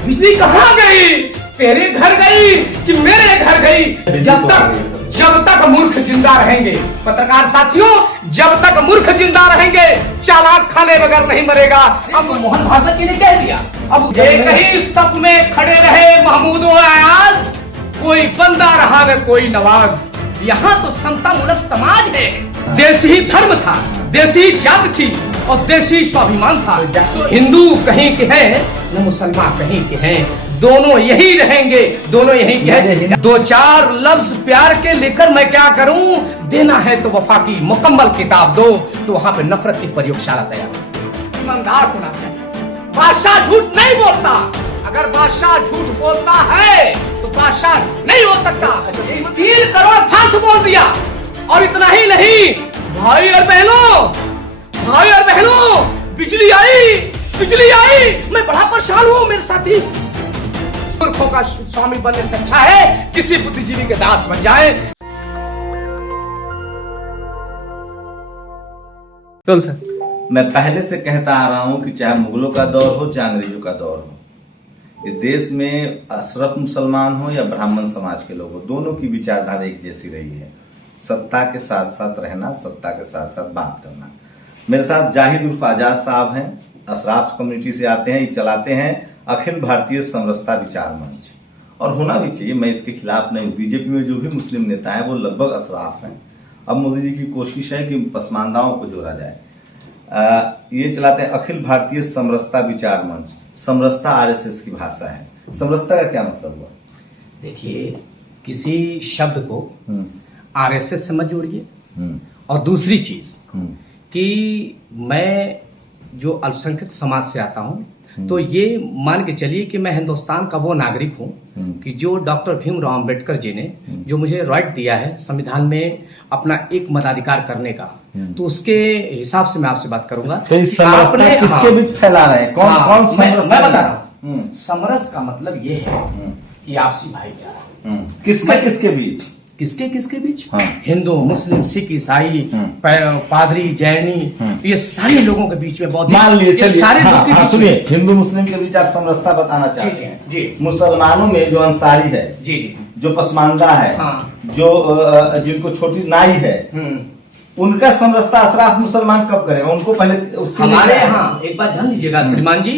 बिजली कहाँ गई? तेरे घर गई कि मेरे घर गई? जब तक मूर्ख जिंदा रहेंगे, पत्रकार साथियों, जब तक मूर्ख जिंदा रहेंगे, चालाक खाने बगैर नहीं मरेगा। अब मोहन भागवत जी ने कह दिया, अब एक ही सफ में खड़े रहे महमूद व अयाज, कोई बंदा रहा न कोई नवाज। यहाँ तो समता मूलक समाज है। देशी धर्म था, देशी जात थी और देशी स्वाभिमान था। हिंदू कहीं के हैं न मुसलमान कहीं के हैं, दोनों यही रहेंगे, दोनों यही के हैं। दो चार लफ्ज प्यार के लेकर मैं क्या करूं? देना है तो वफा की मुकम्मल किताब दो, तो वहां पे नफरत की प्रयोगशाला तैयार। ईमानदार होना चाहिए। बादशाह झूठ नहीं बोलता, अगर बादशाह झूठ बोलता है तो बादशाह नहीं हो सकता। 3 करोड़ फांस बोल दिया, और इतना ही नहीं, भाई और बहनों, बिजली आई, मैं बड़ा परेशान हूँ मेरे साथी। मूर्खों का स्वामी बनने से अच्छा है किसी बुद्धिजीवी के दास बन जाए। मैं पहले से कहता आ रहा हूं कि चाहे मुगलों का दौर हो चाहे अंग्रेजों का दौर हो, इस देश में अशरफ मुसलमान हो या ब्राह्मण समाज के लोग हो, दोनों की विचारधारा एक जैसी रही है। सत्ता के साथ साथ रहना, सत्ता के साथ साथ बात करना। मेरे साथ जाहिद उर्फ आजाद साहब हैं, अशराफ कम्युनिटी से आते हैं, ये चलाते हैं अखिल भारतीय समरसता विचार मंच, और होना भी चाहिए, मैं इसके खिलाफ नहीं हूँ। बीजेपी में जो भी मुस्लिम नेता है वो लगभग अशराफ हैं। अब मोदी जी की कोशिश है कि पसमानदाओं को जोड़ा जाए। ये चलाते हैं अखिल भारतीय समरसता विचार मंच। समरसता आरएसएस की भाषा है। समरसता का क्या मतलब हुआ? देखिए, किसी शब्द को आरएसएस से मत जोड़िए, और दूसरी चीज कि मैं जो अल्पसंख्यक समाज से आता हूं, तो ये मान के चलिए कि मैं हिंदुस्तान का वो नागरिक हूं कि जो डॉक्टर भीमराव अंबेडकर जी ने जो मुझे राइट दिया है संविधान में अपना एक मताधिकार करने का, तो उसके हिसाब से मैं आपसे बात करूंगा। तो इस समरसता किसके बीच फैला रहे हैं? कौन मैं बता रहा हूँ। समरस का मतलब ये है कि आपसी भाईचारा। किसके बीच? किसके बीच? हिंदू, मुस्लिम, सिख, ईसाई, पादरी, जैनी, ये सारे लोगों के बीच में बौद्धिक, मान लिए चलिए, सारे लोगों के बीच में हिंदू मुस्लिम के बीच आप समरसता बताना चाहते हैं। जी। मुसलमानों में जो अंसारी है, जी, जो पसमानदा है, जो जिनको छोटी नाई है, उनका समरसता अशराफ मुसलमान कब करेगा? उनको पहले उसके हमारे यहाँ एक बात जान लीजिएगा श्रीमान जी,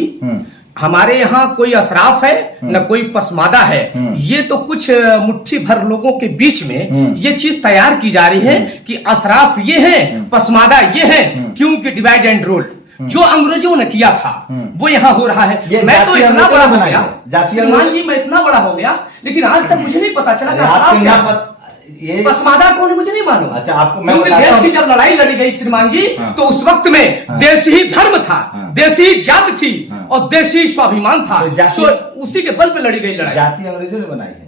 हमारे यहाँ कोई अशराफ है न कोई पसमादा है। ये तो कुछ मुट्ठी भर लोगों के बीच में ये चीज तैयार की जा रही है कि अशराफ ये है, पसमादा ये है, क्योंकि डिवाइड एंड रूल जो अंग्रेजों ने किया था वो यहाँ हो रहा है। मैं तो इतना बड़ा हो गया श्रीमान जी, मैं इतना बड़ा हो गया, लेकिन आज तक मुझे नहीं पता चला कि अशराफ पसमादा कौन है, मुझे नहीं मालूम। अच्छा, आपको मैं क्योंकि देश की जब लड़ाई लड़ी गई श्रीमान जी, तो उस वक्त में देशी धर्म था, देशी जात थी और देशी स्वाभिमान था, उसी के बल पे लड़ी गई लड़ाई। जाति अंग्रेजों ने बनाई है,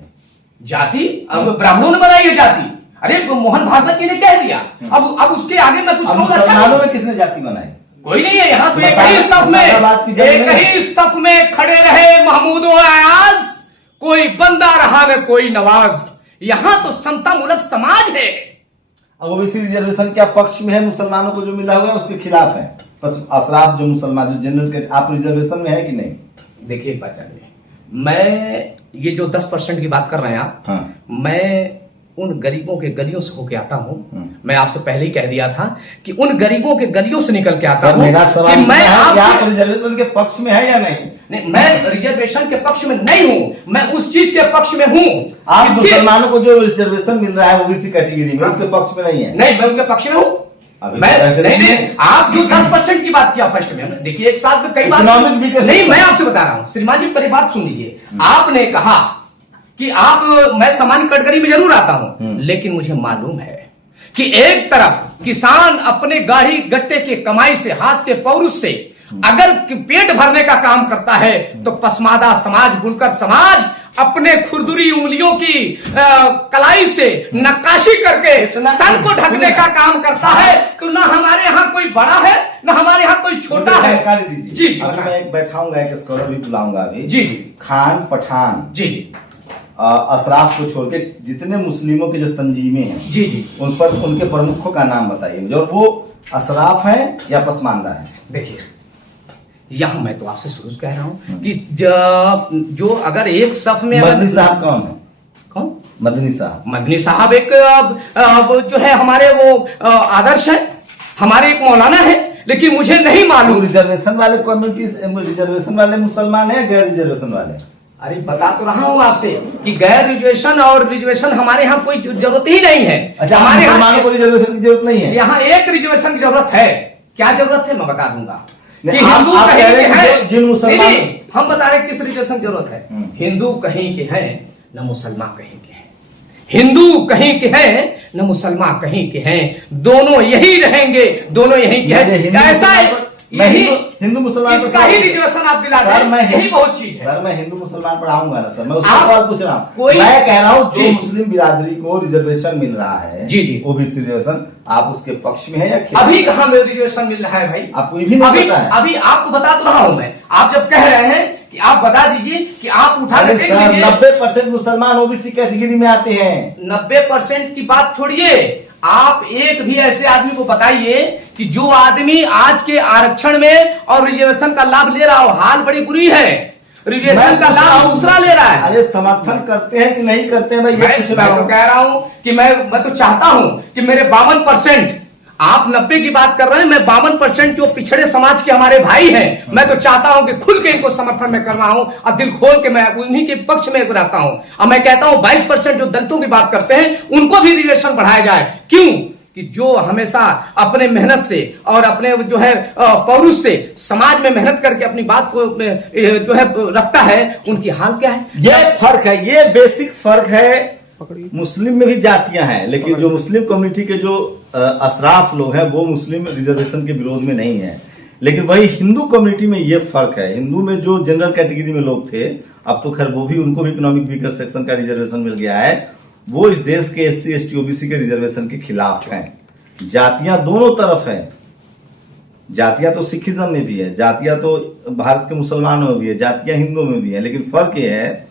जाति ब्राह्मणों ने बनाई है जाति। अरे मोहन भागवत जी ने कह दिया, अब उसके आगे मैं कुछ कहूंगा। मुसलमानों में किसने जाति बनाई? कोई नहीं है। यहाँ तो एक ही सफ में खड़े रहे महमूद व अयाज, कोई बंदा रहा न कोई नवाज। यहाँ तो समता मूलक समाज है। अब ओबीसी रिजर्वेशन के पक्ष में है, मुसलमानों को जो मिला हुआ है उसके खिलाफ है। बस अशराफ जो मुसलमान जो जनरल के, आप रिजर्वेशन में है कि नहीं? देखिए एक बात जानिए, मैं ये जो 10% की बात कर रहे हैं आप, मैं उन गरीबों के गलियों से होके आता हूँ। मैं आपसे पहले ही कह दिया था कि उन गरीबों के गलियों से निकल के आता हूँ। मेरा सवाल कि मैं आप रिजर्वेशन के पक्ष में है या नहीं? नहीं, मैं रिजर्वेशन के पक्ष में नहीं हूँ, मैं उस चीज के पक्ष में हूँ। आप मुसलमानों को जो रिजर्वेशन मिल रहा है ओबीसी कैटेगरी में, उसके पक्ष में नहीं है? नहीं, मैं उनके पक्ष में हूँ। नहीं, आप जो 10% की बात किया फर्स्ट में, देखिए एक साथ में कई बात नहीं, मैं आपसे बता रहा हूँ श्रीमान जी, पहले बात सुन लीजिए। आपने कहा कि मैं सामान्य कैटेगरी में जरूर आता हूं, लेकिन मुझे मालूम है कि एक तरफ किसान अपने गाड़ी गट्टे के कमाई से, हाथ के पौरुष से अगर पेट भरने का काम करता है, तो पसमादा समाज, बुनकर समाज अपने खुरदुरी उंगलियों की कलाई से नक्काशी करके तन को ढकने का काम करता है। तो ना हमारे यहाँ कोई बड़ा है ना हमारे यहाँ कोई छोटा है। जी, मैं बैठाऊंगा, एक स्कॉलर भी बुलाऊंगा अभी। जी, खान पठान, जी, अशराफ को छोड़ के जितने मुस्लिमों के जो तंजीमें हैं, जी, उन पर उनके प्रमुखों का नाम बताइए मुझे, और वो अशराफ है या पसमानदा है? देखिए, यहाँ मैं तो आपसे शुरू से कह रहा हूँ कि जो अगर एक सफ में मदनी साहब कौन है? कौन? मदनी साहब। मदनी साहब एक जो है हमारे वो आदर्श है, हमारे एक मौलाना है, लेकिन मुझे नहीं मालूम रिजर्वेशन वाले कम्युनिटी, रिजर्वेशन वाले मुसलमान है, गैर रिजर्वेशन वाले? अरे बता तो रहा हूँ आपसे कि गैर रिजर्वेशन और रिजर्वेशन हमारे यहाँ कोई जरूरत ही नहीं है। अच्छा, हमारे मुसलमानों को रिजर्वेशन की जरूरत नहीं है? यहाँ एक रिजर्वेशन की जरूरत है। क्या जरूरत है मैं बता दूंगा कि आप हिंदू कह कहीं रहे के हैं हैं, जिन मुसलमान, हम बता रहे हैं किस रिजर्वेशन की जरूरत है। हिंदू कहीं के हैं न मुसलमान कहीं के हैं, हिंदू कहीं के हैं न मुसलमान कहीं के हैं, दोनों यही रहेंगे, दोनों यहीं के हैं। ऐसा हिंदू मुसलमान इसका ही रिजर्वेशन आप दिला सर, मैं यही बहुत चीज है। सर मैं हिंदू मुसलमान पर आऊंगा ना सर, मैं उसका सवाल पूछ रहा हूँ। कोई मैं कह रहा हूँ जो जी। मुस्लिम बिरादरी को रिजर्वेशन मिल रहा है, जी जी, ओबीसी रिजर्वेशन, आप उसके पक्ष में है या खिलाफ? अभी कहाँ में रिजर्वेशन मिल रहा है भाई? आपको ये भी नहीं पता है? अभी आपको बता तो रहा हूं मैं, आप जब कह रहे हैं कि आप बता दीजिए कि आप उठा के देख लीजिए। 90% मुसलमान ओबीसी कैटेगरी में आते हैं। 90% की बात छोड़िए, आप एक भी ऐसे आदमी को बताइए कि जो आदमी आज के आरक्षण में और रिजर्वेशन का लाभ ले रहा हो। हाल बड़ी बुरी है, रिजर्वेशन का लाभ दूसरा ले रहा है। अरे समर्थन करते हैं कि नहीं करते हैं? मैं ये पूछ रहा मैं तो हूँ। कह रहा हूं कि मैं तो चाहता हूं कि मेरे 52%, आप 90 की बात कर रहे हैं, मैं 52% जो पिछड़े समाज के हमारे भाई हैं, मैं तो चाहता हूं कि खुल के इनको समर्थन में कर रहा हूं और दिल खोल के मैं उन्हीं के पक्ष में रहता हूं। और मैं कहता हूं 22% जो दलितों की बात करते हैं उनको भी रिजर्वेशन बढ़ाया जाए। क्यों कि जो हमेशा अपने मेहनत से और अपने जो है पौरुष से समाज में मेहनत करके अपनी बात को जो है रखता है, उनकी हाल क्या है? ये फर्क है, ये बेसिक फर्क है। मुस्लिम में भी जातियां हैं, लेकिन जो मुस्लिम कम्युनिटी के जो अशराफ लोग हैं वो मुस्लिम रिजर्वेशन के विरोध में नहीं है। लेकिन वही हिंदू कम्युनिटी में ये फर्क है। हिंदू में जो जनरल कैटेगरी में लोग थे, अब तो खैर वो भी, उनको भी इकोनॉमिक वीकर सेक्शन का रिजर्वेशन मिल गया है। वो इस देश के SC ST OBC के रिजर्वेशन के खिलाफ हैं। जातियां दोनों तरफ हैं। जातियां तो सिखिज्म में भी है, जातियां तो भारत के मुसलमानों में भी है, जातियां हिंदुओं में भी है। लेकिन फर्क यह है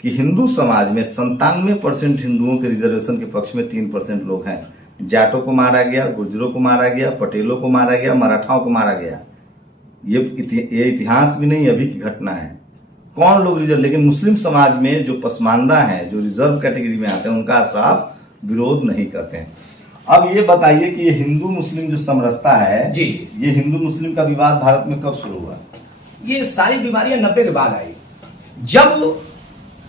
कि हिंदू समाज में 97% हिंदुओं के रिजर्वेशन के पक्ष में 3% लोग हैं। जाटों को मारा गया, गुर्जरों को मारा गया, पटेलों को मारा गया, मराठाओं को मारा गया। ये इतिहास भी नहीं, अभी की घटना है। कौन लोग रिजर्व, लेकिन मुस्लिम समाज में जो पसमानदा है, जो रिजर्व कैटेगरी में आते हैं, उनका अशराफ विरोध नहीं करते हैं। अब ये बताइए कि ये हिंदू मुस्लिम जो समरसता है जी, ये हिंदू मुस्लिम का विवाद भारत में कब शुरू हुआ? ये सारी बीमारियां 90 के बाद आई। जब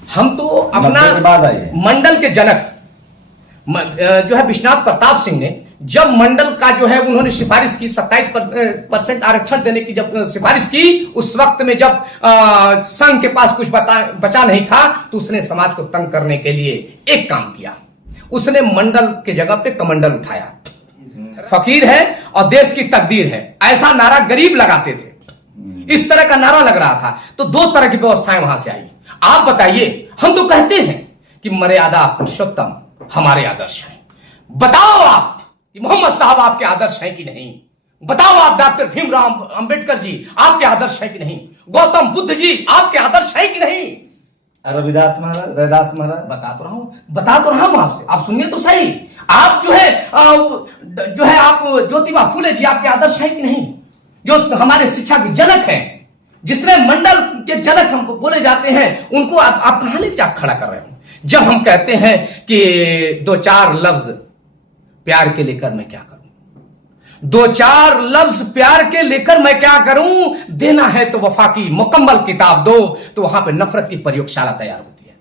हम तो अपना 90 के बाद आई है। मंडल के जनक जो है विश्वनाथ प्रताप सिंह ने जब मंडल का जो है उन्होंने सिफारिश की 27% आरक्षण देने की जब सिफारिश की, उस वक्त में जब संघ के पास कुछ बचा नहीं था, तो उसने समाज को तंग करने के लिए एक काम किया। उसने मंडल के जगह पे कमंडल उठाया। फकीर है और देश की तकदीर है, ऐसा नारा गरीब लगाते थे। इस तरह का नारा लग रहा था। तो दो तरह की व्यवस्थाएं वहां से आई। आप बताइए, हम तो कहते हैं कि मर्यादा पुरुषोत्तम हमारे आदर्श हैं। बताओ आप कि मोहम्मद साहब आपके आदर्श हैं कि नहीं? बताओ आप डॉक्टर भीमराव अंबेडकर जी आपके आदर्श हैं कि नहीं? गौतम बुद्ध जी आपके आदर्श हैं कि नहीं? रविदास महाराज, रैदास महाराज, बता तो रहा हूं आपसे, आप सुनिए तो सही। आप जो है आप ज्योतिबा फूले जी आपके आदर्श हैं कि नहीं? जो हमारे शिक्षा के जनक हैं, जिसने मंडल के जनक हमको बोले जाते हैं, उनको आप कहां लेके खड़ा कर रहे हो? जब हम कहते हैं कि 2-4 लफ्ज प्यार के लेकर मैं क्या करूं, 2-4 लफ्ज प्यार के लेकर मैं क्या करूं, देना है तो वफा की मुकम्मल किताब दो, तो वहां पे नफरत की प्रयोगशाला तैयार होती है।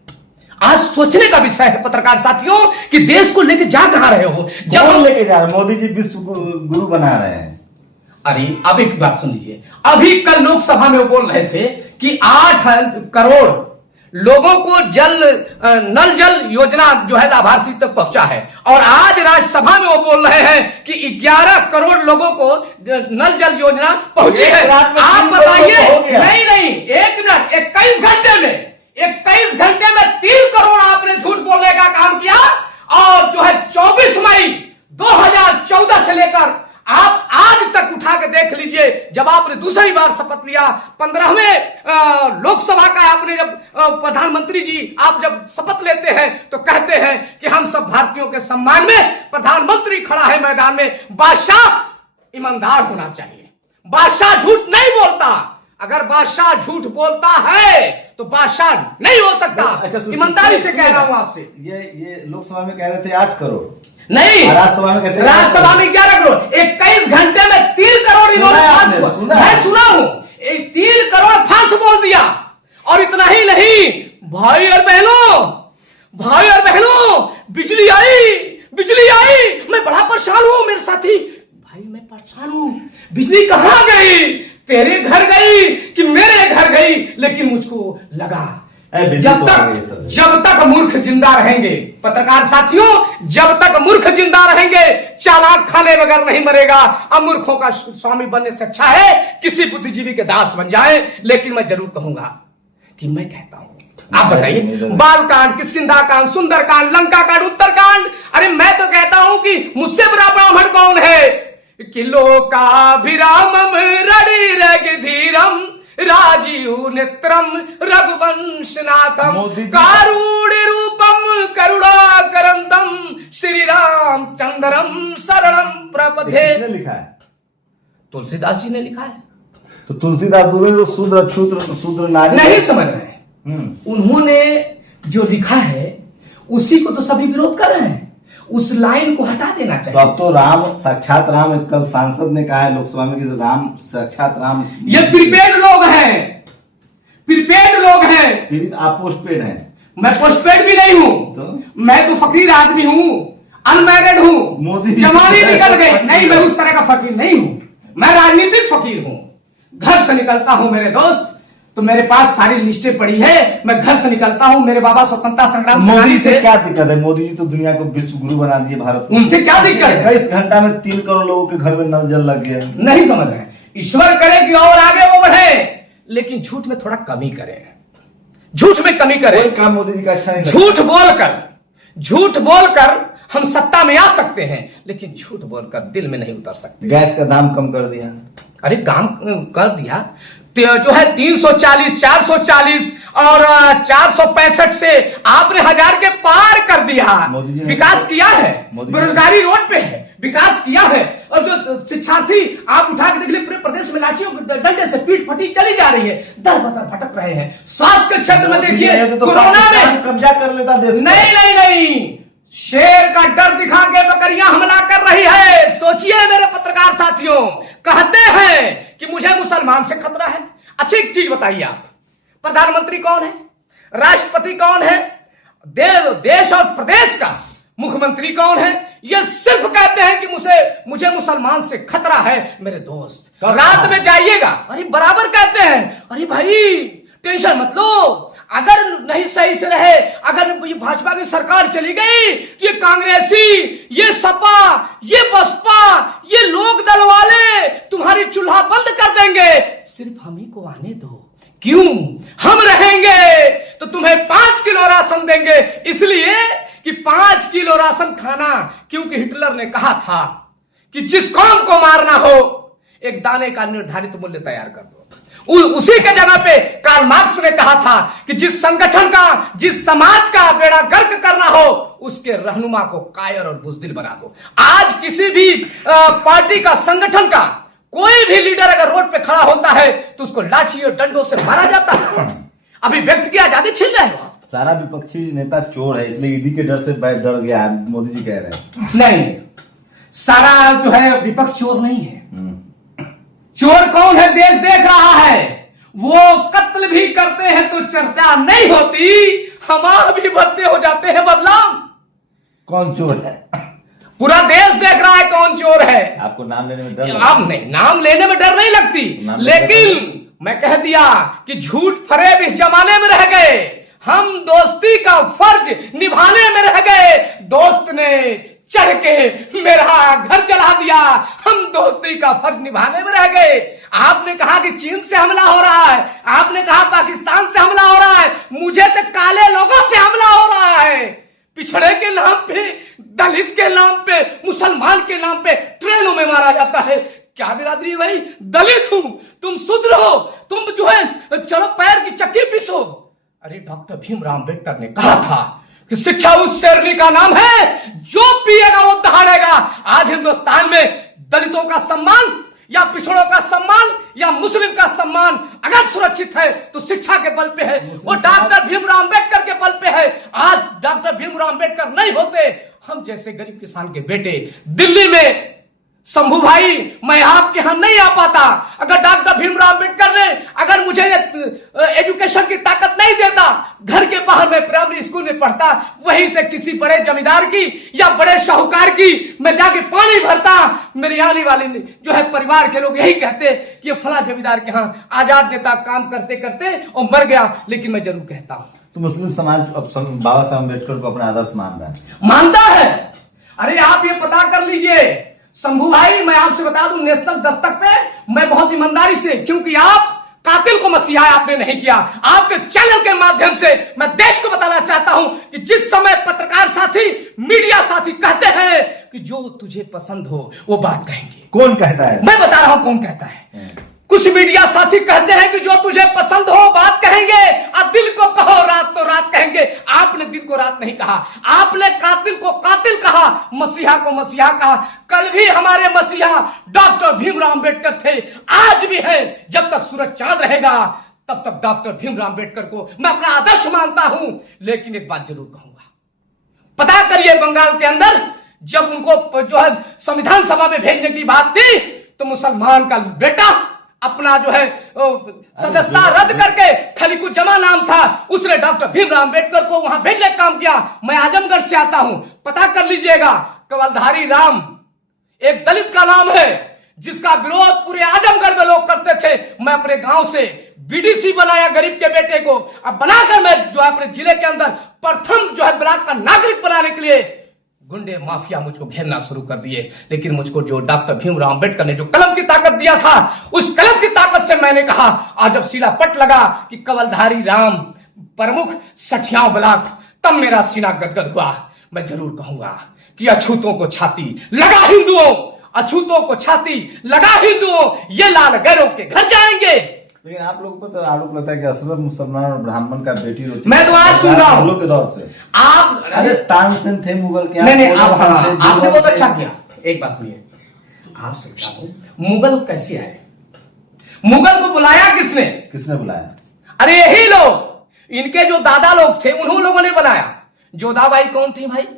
आज सोचने का विषय है पत्रकार साथियों कि देश को लेके जा कहां रहे हो? जब हम लेके जा रहे हैं, मोदी जी विश्व गुरु बना रहे हैं। अरे अब एक बात सुन लीजिए, अभी कल लोकसभा में वो बोल रहे थे कि 8 करोड़ लोगों को नल जल योजना जो है लाभार्थी तक पहुंचा है, और आज राज्यसभा में वो बोल रहे हैं कि 11 करोड़ लोगों को नल जल योजना पहुंची है। आप बताइए, नहीं 1 मिनट, 21 घंटे में 3 करोड़ आपने झूठ बोलने का काम किया। और जो है 24 मई 2014 से लेकर आप आज तक उठा के देख लीजिए, जब आपने दूसरी बार शपथ लिया, 15वें लोकसभा का आपने जब प्रधानमंत्री जी आप जब शपथ लेते हैं तो कहते हैं कि हम सब भारतीयों के सम्मान में प्रधानमंत्री खड़ा है मैदान में, बादशाह ईमानदार होना चाहिए, बादशाह झूठ नहीं बोलता। अगर बादशाह झूठ बोलता है तो बादशाह नहीं हो सकता। अच्छा, ईमानदारी से कह रहा हूं आपसे। ये लोकसभा में कह रहे थे 8 करोड़, नहीं, राज्यसभा में कहते हैं राज्यसभा में 11 करोड़। 21 घंटे में 3 करोड़ इन्होंने मैं सुना हूं, 3 करोड़ फांस बोल दिया। और इतना ही नहीं, भाई और बहनों, बिजली आई, मैं बड़ा परेशान हूं मेरे साथी। भाई मैं परेशान हूं, बिजली कहां गई? तेरे घर गई कि मेरे घर गई? लेकिन मुझको लगा जब तक मूर्ख जिंदा रहेंगे, पत्रकार साथियों, जब तक मूर्ख जिंदा रहेंगे, चालाक खाने बगैर नहीं मरेगा। अब मूर्खों का स्वामी बनने से अच्छा है किसी बुद्धिजीवी के दास बन जाए। लेकिन मैं जरूर कहूंगा कि मैं कहता हूं, आप बताइए, बालकांड, किष्किंधा कांड, सुंदरकांड, लंका कांड, उत्तरकांड, अरे मैं तो कहता हूं कि मुझसे बड़ा ब्राह्मण कौन है? कि लोकाभिरामम रडिरगधीरम राजीव नेत्रम रघुवंशनाथम कारुण्य रूपम करुणाकरंदम श्री राम चंद्रम शरणम प्रपथे। लिखा है तुलसीदास जी ने लिखा है। तो तुलसीदास दूसरे जो शूद्र नारी नहीं समझ रहे, उन्होंने जो लिखा है उसी को तो सभी विरोध कर रहे हैं। उस लाइन को हटा देना चाहिए। तो अब तो राम साक्षात राम, कल सांसद ने कहा है लोकसभा में कि राम साक्षात राम। ये प्रीपेड लोग हैं, फिर आप पोस्टपेड हैं। मैं पोस्टपेड भी नहीं हूं तो? मैं तो फकीर आदमी हूं, अनमैरिड हूं, मोदी जवानी निकल गई। नहीं, मैं उस तरह का फकीर नहीं हूं, मैं राजनीतिक फकीर हूं। घर से निकलता हूं मेरे दोस्त, तो मेरे पास सारी लिस्टें पड़ी है। मैं घर से निकलता हूं, मेरे बाबा स्वतंत्रता संग्राम मोदी से क्या दिक्कत है? मोदी जी तो दुनिया को विश्व गुरु बना दिए भारत को। उनसे क्या दिक्कत है? 21 घंटा में 3 करोड़ लोगों के घर में नल जल लग गया। नहीं समझ रहे। ईश्वर करे कि और आगे वो बढ़े, लेकिन झूठ में थोड़ा कमी करें, झूठ में कमी करें। कोई काम मोदी जी का अच्छा नहीं। झूठ बोलकर हम सत्ता में आ सकते हैं, लेकिन झूठ बोलकर दिल में नहीं उतर सकते। गैस का दाम कम कर दिया। अरे काम कर दिया, जो है 340, 440 और 465 से आपने 1000 के पार कर दिया। विकास किया है, बेरोजगारी रोड पे है, विकास किया है। और जो शिक्षार्थी आप उठा के देख ले, पूरे प्रदेश में लाठियों डंडे से पीट फटी चली जा रही है, दर बदर भटक रहे हैं। स्वास्थ्य के क्षेत्र में देखिए, कोरोना में कब्जा कर लेता देश। नहीं, शेर का डर दिखा के बकरियां हमला कर रही है। सोचिए मेरे पत्रकार साथियों, कहते हैं कि मुझे मुसलमान से खतरा है। अच्छी एक चीज बताइए आप, प्रधानमंत्री कौन है? राष्ट्रपति कौन है? देश और प्रदेश का मुख्यमंत्री कौन है? ये सिर्फ कहते हैं कि मुझे मुसलमान से खतरा है। मेरे दोस्त, रात में जाइएगा, अरे बराबर कहते हैं, अरे भाई टेंशन मत लो, अगर नहीं सही से रहे, अगर ये भाजपा की सरकार चली गई तो ये कांग्रेसी, ये सपा, ये बसपा, ये लोक दल वाले तुम्हारी चूल्हा बंद कर देंगे। सिर्फ हम ही को आने दो, क्यों? हम रहेंगे तो तुम्हें 5 किलो राशन देंगे, इसलिए कि 5 किलो राशन खाना, क्योंकि हिटलर ने कहा था कि जिस कौम को मारना हो एक दाने का निर्धारित मूल्य तैयार कर दो। उसी के जगह पे कार्ल मार्क्स ने कहा था कि जिस संगठन का, जिस समाज का बेड़ा गर्क करना हो उसके रहनुमा को कायर और बुजदिल बना दो। आज किसी भी पार्टी का, संगठन का कोई भी लीडर अगर रोड पे खड़ा होता है तो उसको लाठी और डंडों से मारा जाता है। अभी व्यक्ति की आजादी छीन रहे हो। सारा विपक्षी नेता चोर है, इसलिए ईडी के डर से डर गया है, मोदी जी कह रहे हैं। नहीं, सारा जो है विपक्ष चोर नहीं है। चोर कौन है देश देख रहा है। वो कत्ल भी करते हैं तो चर्चा नहीं होती, हमारा भी भरते हो जाते हैं बदलाव। कौन चोर है? पूरा देश देख रहा है कौन चोर है। आपको नाम लेने में डर? अब नहीं, नाम लेने में डर नहीं लगती, लेकिन मैं कह दिया कि झूठ फरेब इस जमाने में रह गए। हम दोस्ती का फर्ज निभाने में रह गए। दोस्त ने चढ़ के मेरा घर जला दिया, हम दोस्ती का फर्ज निभाने में रह गए। आपने कहा कि चीन से हमला हो रहा है, आपने कहा पाकिस्तान से हमला हो रहा है, मुझे तो काले लोगों से हमला हो रहा है। पिछड़े के नाम पे, दलित के नाम पे, मुसलमान के नाम पे ट्रेनों में मारा जाता है। क्या बिरादरी भाई? दलित हूं, तुम शूद्र हो, तुम जो है चलो पैर की चक्की पीसो। अरे डॉक्टर भीमराव अम्बेडकर ने कहा था कि शिक्षा उस शेरनी का नाम है जो पिएगा वो दहाड़ेगा। आज हिंदुस्तान में दलितों का सम्मान या पिछड़ों का सम्मान या मुस्लिम का सम्मान अगर सुरक्षित है तो शिक्षा के बल पे है, वो डॉक्टर भीमराव अंबेडकर के बल पे है। आज डॉक्टर भीमराव अंबेडकर नहीं होते, हम जैसे गरीब किसान के बेटे दिल्ली में शंभू भाई मैं आपके यहां नहीं आ पाता। अगर डॉक्टर भीमराव अंबेडकर ने अगर मुझे एजुकेशन की ताकत नहीं देता, घर के बाहर में प्राइमरी स्कूल में पढ़ता, वहीं से किसी बड़े जमींदार की या बड़े साहूकार की मैं जाके पानी भरता। मेरे आने वाले जो है परिवार के लोग यही कहते कि ये फला जमींदार के यहां आजाद नेता काम करते करते और मर गया। लेकिन मैं जरूर कहता हूं, तो मुस्लिम समाज अब बाबा साहब अम्बेडकर को अपना आदर्श मान रहा है, मानता है। अरे आप ये पता कर लीजिए शंभू भाई, मैं आपसे बता दूं नेशनल दस्तक पे मैं बहुत ईमानदारी से, क्योंकि आप कातिल को मसीहा आपने नहीं किया। आपके चैनल के माध्यम से मैं देश को बताना चाहता हूं कि जिस समय पत्रकार साथी मीडिया साथी कहते हैं कि जो तुझे पसंद हो वो बात कहेंगे। कौन कहता है? मैं बता रहा हूं कौन कहता है। कुछ मीडिया साथी कहते हैं कि जो तुझे पसंद हो बात कहेंगे, अब दिल को कहो रात तो रात कहेंगे। आपने दिल को रात नहीं कहा, आपने कातिल को कातिल कहा, मसीहा को मसीहा कहा। कल भी हमारे मसीहा डॉक्टर भीमराव अंबेडकर थे, आज भी है। जब तक सूरज चांद रहेगा तब तक डॉक्टर भीमराव अंबेडकर को मैं अपना आदर्श मानता हूं। लेकिन एक बात जरूर कहूंगा, पता करिए बंगाल के अंदर जब उनको जो है संविधान सभा में भेजने की बात थी तो मुसलमान का बेटा अपना जो है सदस्यता रद्द करके खलीकुज्जमा नाम था, उसने डॉक्टर भीमराव अंबेडकर को वहां भेजने का काम किया। मैं आजमगढ़ से आता हूं, पता कर लीजिएगा। कवलधारी राम एक दलित का नाम है जिसका विरोध पूरे आजमगढ़ में लोग करते थे। मैं अपने गांव से बीडीसी बनाया गरीब के बेटे को, अब बनाकर मैं जो अपने जिले के अंदर प्रथम जो है ब्लॉक का नागरिक बनाने के लिए गुंडे माफिया मुझको घेरना शुरू कर दिए। लेकिन मुझको जो डॉक्टर भीमराव अंबेडकर ने जो कलम की ताकत दिया था, उस कलम की ताकत से मैंने कहा, आज जब सीला पट लगा कि कवलधारी राम प्रमुख सठियाव ब्लॉक, तब मेरा सीना गदगद हुआ। मैं जरूर कहूंगा कि अछूतों को छाती लगा हिंदुओं, अछूतों को छाती लगा हिंदुओं, ये लाल गैरों के घर जाएंगे। लेकिन आप लोगों पर तो आरोप लगता है कि अशरफ मुसलमान और ब्राह्मण का बेटी होती। मैं तो आज सुन रहा हूं मुगलों के दौर से आप, अरे तानसेन थे मुगल के। नहीं आप आपने बहुत अच्छा किया। एक बात सुनिए, आपसे मुगल कैसे आए? मुगल को बुलाया किसने? किसने बुलाया? अरे यही लोग, इनके जो दादा लोग थे उन्होंने लोगों ने बनाया। जोधाबाई कौन थी भाई?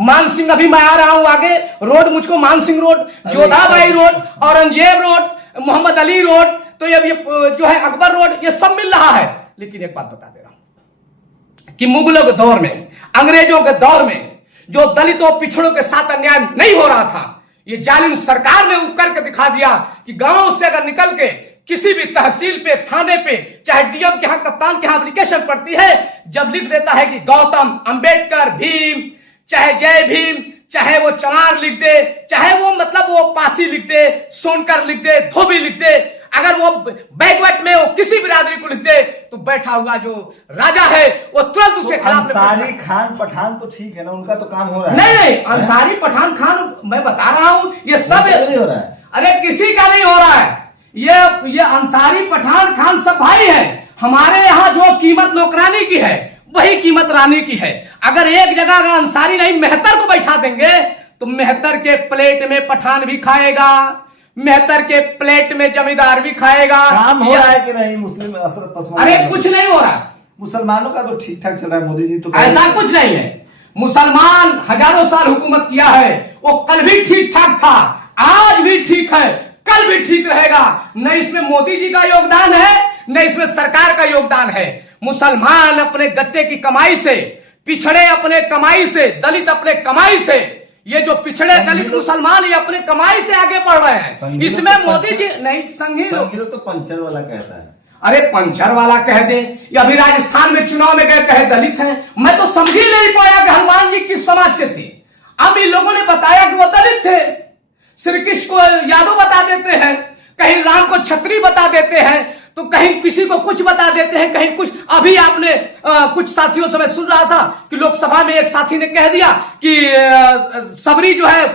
मान सिंह, अभी मैं आ रहा हूं आगे रोड, मुझको Man Singh road, Jodhabai road, Aurangzeb road, Mohammed Ali road, तो ये जो है अकबर रोड, ये सब मिल रहा है। लेकिन एक बात बता दे रहा हूं कि मुगलों के दौर में, अंग्रेजों के दौर में जो दलितों पिछड़ों के साथ अन्याय नहीं हो रहा था, ये जालिम सरकार ने करके दिखा दिया कि गांव से अगर निकल के किसी भी तहसील पे, थाने पे, चाहे डीएम के यहां, कप्तान के यहां एप्लीकेशन पड़ती है, जब लिख देता है कि गौतम, अंबेडकर, भीम, चाहे जय भीम, चाहे वो चमार लिख दे, चाहे वो मतलब वो पासी लिख दे, सोनकर लिख दे, धोबी लिख दे, अगर वो बैकवर्ड में वो किसी बिरादरी को लिख दे तो बैठा हुआ जो राजा है वो तुरंत उसके खिलाफ। अंसारी खान पठान तो ठीक है ना, उनका तो काम हो रहा है। नहीं अंसारी पठान खान मैं बता रहा हूं, ये सब नहीं हो रहा है। अरे किसी का नहीं हो रहा है। ये अंसारी पठान खान सब भाई है। हमारे यहाँ जो कीमत नौकरानी की है वही कीमत रानी की है। अगर एक जगह का अंसारी नहीं मेहतर को बैठा देंगे तो मेहतर के प्लेट में पठान भी खाएगा, मेहतर के प्लेट में जमींदार भी खाएगा। काम हो रहा है कि नहीं मुस्लिम असर? अरे कुछ नहीं हो रहा। मुसलमानों का तो ठीक ठाक चल रहा है, मोदी जी तो ऐसा कुछ नहीं है। मुसलमान हजारों साल हुकूमत किया है, वो कल भी ठीक ठाक था, आज भी ठीक है, कल भी ठीक रहेगा। न इसमें मोदी जी का योगदान है, न इसमें सरकार का योगदान है। मुसलमान अपने गट्टे की कमाई से, पिछड़े अपने कमाई से, दलित अपने कमाई से, ये जो पिछड़े दलित मुसलमान ये अपने कमाई से आगे बढ़ रहे हैं। इसमें मोदी जी नहीं, संघी लोग तो पंचर वाला कहता है। अरे पंचर वाला कह दे, या अभी राजस्थान में चुनाव में गए कहे दलित हैं। मैं तो समझ ही नहीं पाया कि हनुमान जी किस समाज के थे। अब इन लोगों ने बताया कि वो दलित थे। श्री कृष्ण को यादव बता देते हैं, कहीं राम को छत्री बता देते हैं, तो कहीं किसी को कुछ बता देते हैं, कहीं कुछ। अभी आपने कुछ साथियों से मैं सुन रहा था कि लोकसभा में एक साथी ने कह दिया कि सबरी जो है,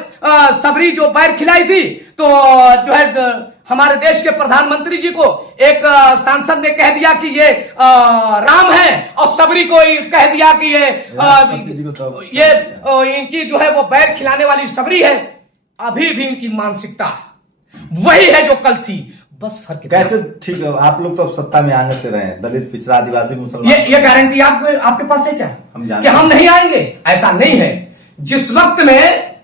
सबरी जो बैर खिलाई थी, तो जो है हमारे देश के प्रधानमंत्री जी को एक सांसद ने कह दिया कि ये राम है, और सबरी को कह दिया कि ये इनकी जो है वो बैर खिलाने वाली सबरी है। अभी भी इनकी मानसिकता वही है जो कल थी, बस फर्क कैसे ठीक है? आप लोग तो सत्ता में आने से रहे हैं, दलित, पिछड़ा, आदिवासी, मुसलमान, ये गारंटी आपके पास है क्या हम जानते कि हम नहीं आएंगे? ऐसा नहीं है। जिस वक्त में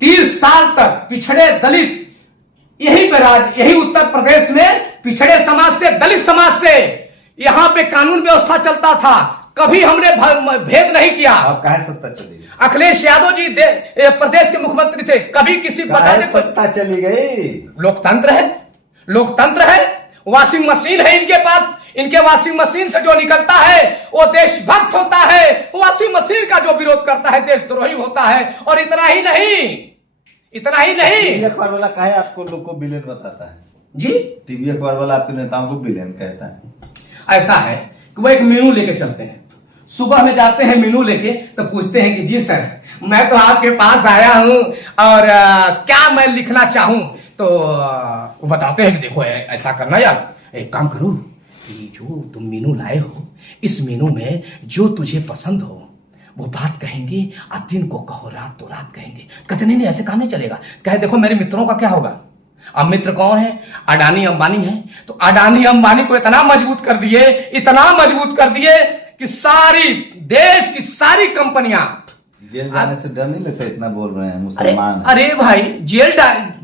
30 साल तक पिछड़े दलित यही उत्तर प्रदेश में पिछड़े समाज से, दलित समाज से यहां पे कानून व्यवस्था चलता था, कभी हमने भेद नहीं किया। अब कहाँ सत्ता चली? अखिलेश यादव जी प्रदेश के मुख्यमंत्री थे, कभी किसी बता दे सत्ता चली गई? लोकतंत्र है, लोकतंत्र है। वॉशिंग मशीन है इनके पास, इनके वॉशिंग मशीन से जो निकलता है वो देशभक्त होता है, वॉशिंग मशीन का जो विरोध करता है देशद्रोही होता है। और इतना ही नहीं, इतना ही नहीं, टीवी अखबार वाला काहे आपको लोग को विलेन बताता है जी? टीवी अखबार वाला आपके नेताओं को विलेन कहता है। ऐसा है कि वो एक मेनू लेके चलते हैं, सुबह में जाते हैं मेनू लेके, तो पूछते हैं कि जी सर मैं तो आपके पास आया हूं और क्या मैं लिखना चाहूं, तो वो बताते हैं कि देखो ऐसा करना यार, एक काम करो कि जो तुम मेनू लाए हो इस मेनू में जो तुझे पसंद हो वो बात कहेंगे, अब दिन को कहो रात तो रात कहेंगे। कहते नहीं ऐसे काम नहीं चलेगा। कहे देखो मेरे मित्रों का क्या होगा, अब मित्र कौन है? अडानी अंबानी है। तो अडानी अंबानी को इतना मजबूत कर दिए, इतना मजबूत कर दिए कि सारी देश की सारी कंपनियां जेल जाने से डर नहीं लगता? इतना बोल रहे हैं मुसलमान। अरे भाई जेल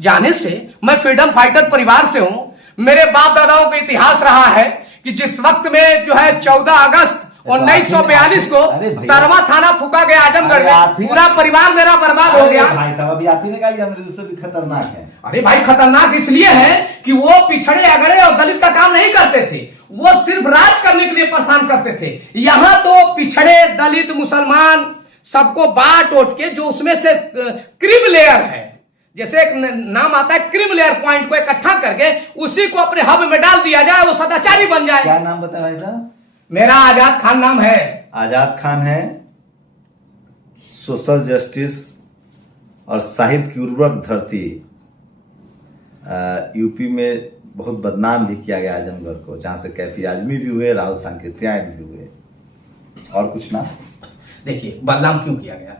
जाने से, मैं फ्रीडम फाइटर परिवार से हूं, मेरे बाप दादाओं का इतिहास रहा है कि जिस वक्त में जो है 14 अगस्त 1942 को तरवा थाना फूका गया आजमगढ़ में, पूरा परिवार मेरा बर्बाद हो गया। भाई साहब अभी आप ही ने कहा ये अंग्रेजों से भी खतरनाक है। अरे भाई खतरनाक इसलिए है कि वो पिछड़े अगड़े और दलित का काम नहीं करते थे, वो सिर्फ राज करने के लिए परेशान करते थे। यहां तो पिछड़े दलित मुसलमान सबको बांट ओट के, जो उसमें से क्रीम लेयर है, जैसे एक नाम आता है क्रीम लेयर पॉइंट को इकट्ठा करके उसी को अपने हब में डाल दिया जाए, वो सदाचारी बन जाए। क्या नाम बताया भाई साहब? मेरा आजाद खान नाम है। आजाद खान है। सोशल जस्टिस और साहित्य की उर्वरक धरती, यूपी में बहुत बदनाम भी किया गया आजमगढ़ को, जहां से कैफी आजमी भी हुए, राहुल सांकृत्यायन भी हुए, और कुछ ना। देखिए बदनाम क्यों किया गया,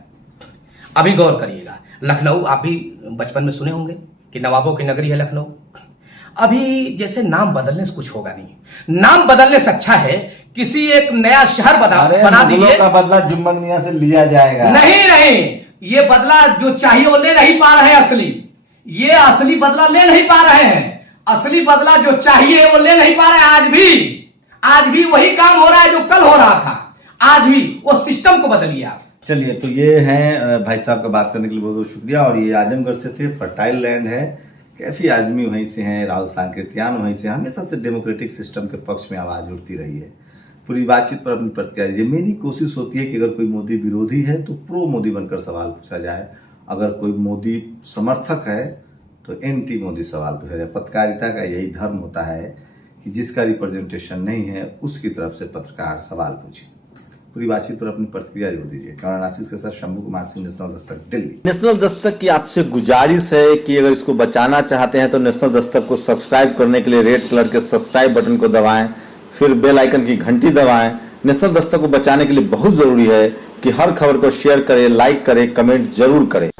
अभी गौर करिएगा। लखनऊ आप भी बचपन में सुने होंगे कि नवाबों की नगरी है लखनऊ। अभी जैसे नाम बदलने से कुछ होगा नहीं, नाम बदलने से अच्छा है किसी एक नया शहर बना दीजिए। का बदला जुम्मन मियां से लिया जाएगा। नहीं, ये बदला जो चाहिए वो ले नहीं पा रहे हैं। ये असली बदला ले नहीं पा रहे हैं। असली बदला जो चाहिए वो ले नहीं पा रहे हैं। आज भी वही काम हो रहा है जो कल हो रहा था। आज भी वो सिस्टम को बदलिए आप। चलिए, तो ये हैं भाई साहब का बात करने के लिए बहुत बहुत शुक्रिया। और ये आजमगढ़ से थे, फर्टाइल लैंड है, कैफी आजमी वहीं से हैं, राहुल सांकृत्यायन वहीं से, हमेशा से डेमोक्रेटिक सिस्टम के पक्ष में आवाज उठती रही है। पूरी बातचीत पर अपनी प्रतिक्रिया दीजिए। मेरी कोशिश होती है कि अगर कोई मोदी विरोधी है तो प्रो मोदी बनकर सवाल पूछा जाए, अगर कोई मोदी समर्थक है तो एंटी मोदी सवाल पूछा जाए। पत्रकारिता का यही धर्म होता है कि जिसका रिप्रेजेंटेशन नहीं है उसकी तरफ से पत्रकार सवाल पूछे। पूरी बातचीत पर अपनी प्रतिक्रिया जरूर दीजिए। कैमरा आशीष के साथ शंभू कुमार सिंह, नेशनल दस्तक, दिल्ली। नेशनल दस्तक की आपसे गुजारिश है कि अगर इसको बचाना चाहते हैं तो नेशनल दस्तक को सब्सक्राइब करने के लिए रेड कलर के सब्सक्राइब बटन को दबाएं, फिर बेल आइकन की घंटी दबाएं। नेशनल दस्तक को बचाने के लिए बहुत जरूरी है कि हर खबर को शेयर करें, लाइक करें, कमेंट जरूर करें।